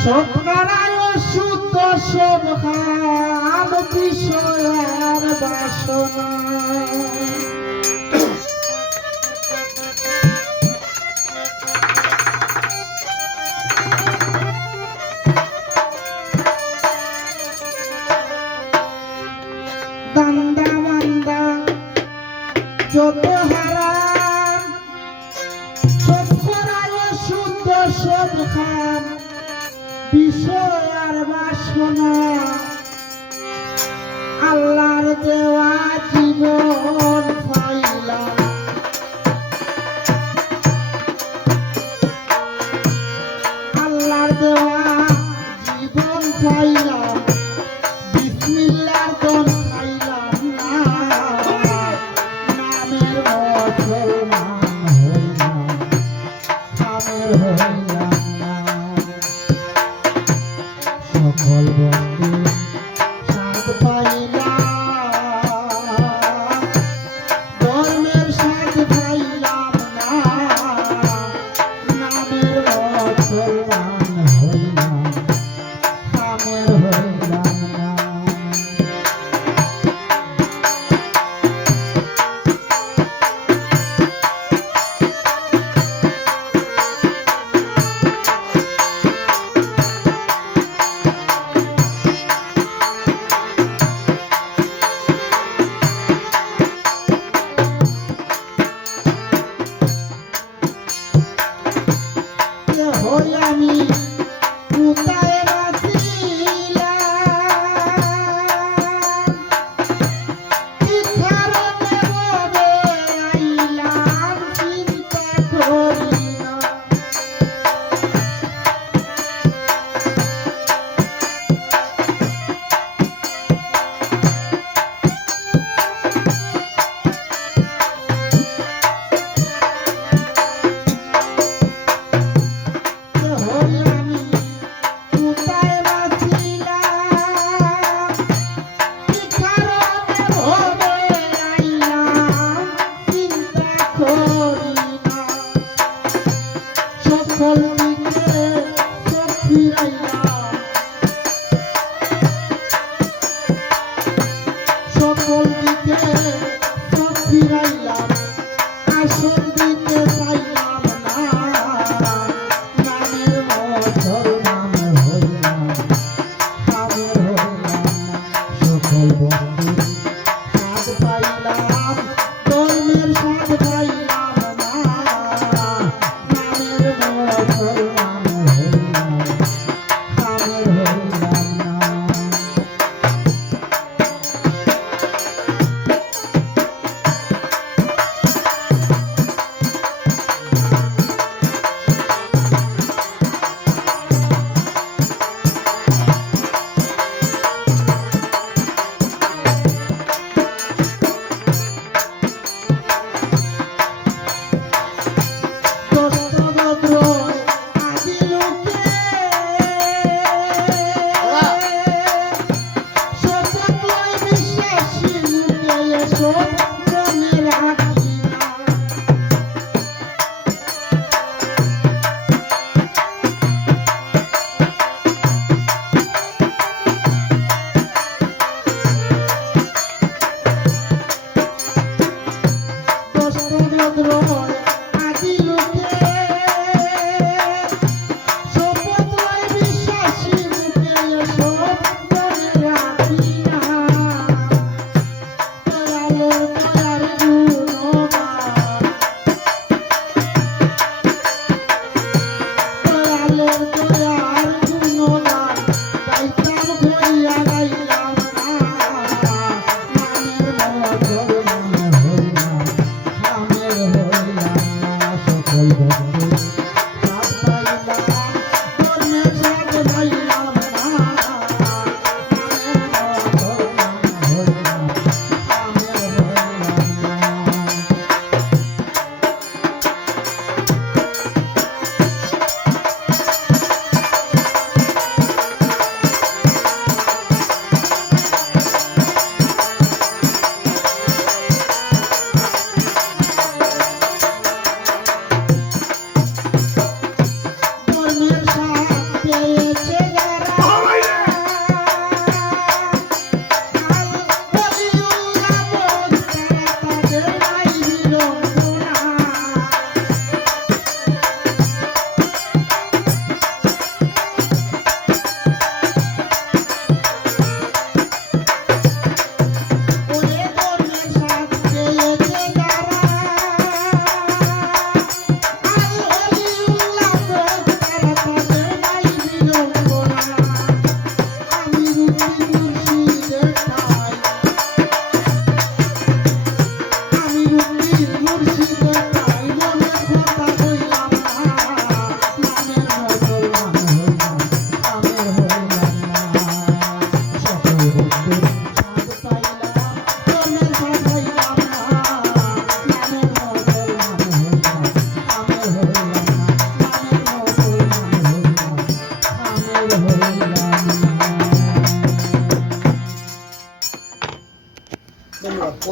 সৎকারায় শুদ্ধ সব খাম বিষয়ার বাসনা দান্দা মান্দা যত হারাম সৎকারায় শুদ্ধ সব খাম বিষয়ার বাসনা আল্লাহর দেওয়া জীবন পাইলাম আল্লাহর দেওয়া জীবন পাইলাম বিসমিল্লাহর দন খাইলাম না নামের মুসলমান হইলাম নামের হইলাম না সকল বস্তু স্বাদ পাইলাম ধর্মের স্বাদ পাইলাম না নামের মুসলমান হইলাম নামের হইলাম না হই আমি কোথায় বাঁচিলাম কি কারণে রবে আইলাম চিন্তা করি না হই আমি কোথায় বাঁচিলাম কি কারণে রবে আইলাম চিন্তা করি না সকল দিকে চোখ ফিরাইলাম সকল দিকে চোখ ফিরাইলাম আসল দিতে চাইলাম না নামের মুসলমান হইলাম নামের হইলাম না সকল বস্তু স্বাদ পাইলাম ধর্মের স্বাদ পাইলাম না নামের মুসলমান হইলাম নামের হইলাম না ধন্যবাদ।